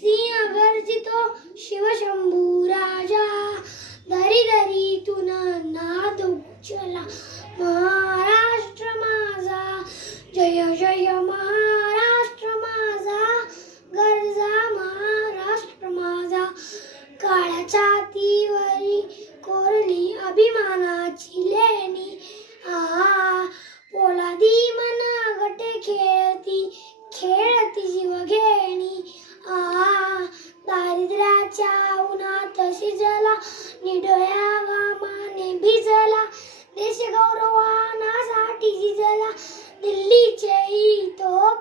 सिंह गर्जितो शिवशंभू राजा, दरी दरीतून नाद उच्चला महाराष्ट्र माझा, जय जय महाराष्ट्र माझा, गर्जा महाराष्ट्र माझा. काळ्या छातीवरी कोरली अभिमानाची लेणी, पोलादी मना गटे खेळती खेळती जीवघेणी. दारिद्र्याच्या उन्हात शिजला, निडोळ्या घामाने भिजला, देश गौरवासाठी झिजला, दिल्लीचे तो